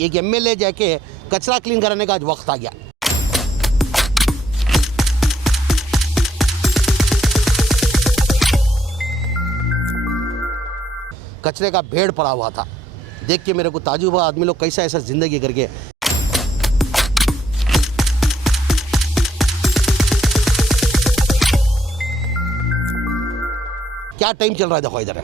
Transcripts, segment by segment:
एक एमएलए जाके कचरा क्लीन कराने का आज वक्त आ गया। कचरे का ढेर पड़ा हुआ था, देख के मेरे को ताज्जुब हुआ, आदमी लोग कैसा ऐसा जिंदगी करके। क्या टाइम चल रहा है देखो इधर।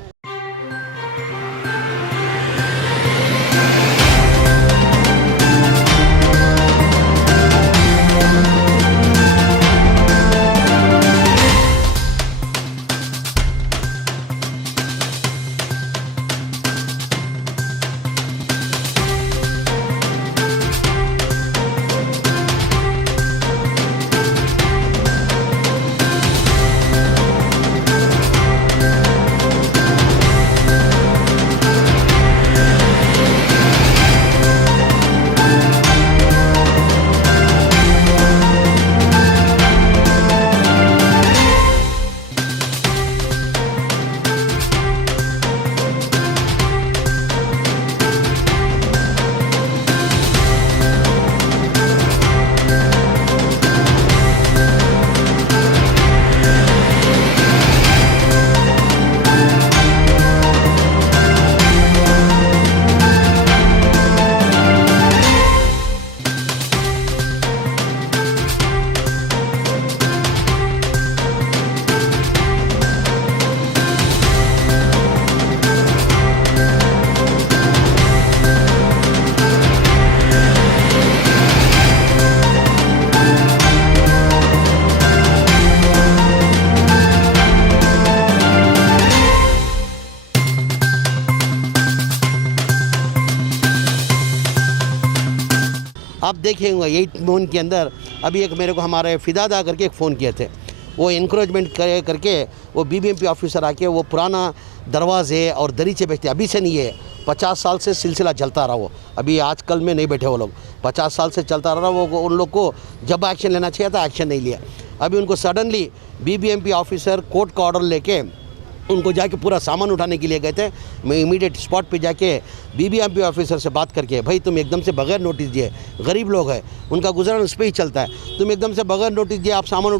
आप देखेंगे 8 मंथ के अंदर अभी एक मेरे को हमारे फिदादा करके एक फ़ोन किए थे, वो इंक्रोचमेंट करके वो बीबीएमपी ऑफिसर आके वो पुराना दरवाजे और दरीचे बेचते, अभी से नहीं है, 50 साल से सिलसिला चलता रहा। वो अभी आजकल में नहीं बैठे वो लोग, 50 साल से चलता रहा। वो उन लोग को जब एक्शन लेना चाहिए था एक्शन नहीं लिया। अभी उनको सडनली बीबीएमपी ऑफिसर कोर्ट का ऑर्डर लेके उनको जाके पूरा सामान उठाने के लिए गए थे। मैं इमीडिएट स्पॉट पे जाके बीबीएमपी ऑफिसर से बात करके, भाई तुम एकदम से बगैर नोटिस दिए, गरीब लोग हैं, उनका गुजरान उस पर ही चलता है, तुम एकदम से बगैर नोटिस दिए आप सामान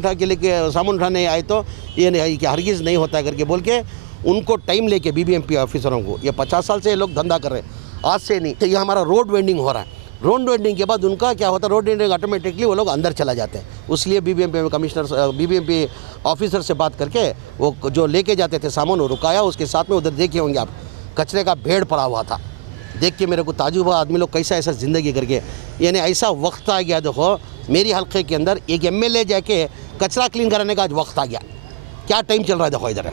उठाने आए तो ये नहीं कि हरगिज़ नहीं होता है करके बोल के उनको टाइम लेके बीबीएमपी ऑफिसरों को, ये 50 साल से ये लोग धंधा कर रहे हैं, आज से नहीं। तो ये हमारा रोड वेंडिंग हो रहा है, रोड वेंडिंग के बाद उनका क्या होता है, रोड वेंडिंग ऑटोमेटिकली वो लोग अंदर चला जाते हैं। इसलिए बीबीएमपी कमिश्नर बीबीएमपी ऑफिसर से बात करके वो जो लेके जाते थे सामान वो रुकाया। उसके साथ में उधर देखे होंगे आप, कचरे का ढेर पड़ा हुआ था, देख के मेरे को ताज्जुब हुआ, आदमी लोग कैसा ऐसा ज़िंदगी करके। यानी ऐसा वक्त आ गया, देखो मेरी हल्के के अंदर एक एमएलए जाके कचरा क्लीन कराने का आज वक्त आ गया। क्या टाइम चल रहा है देखो इधर।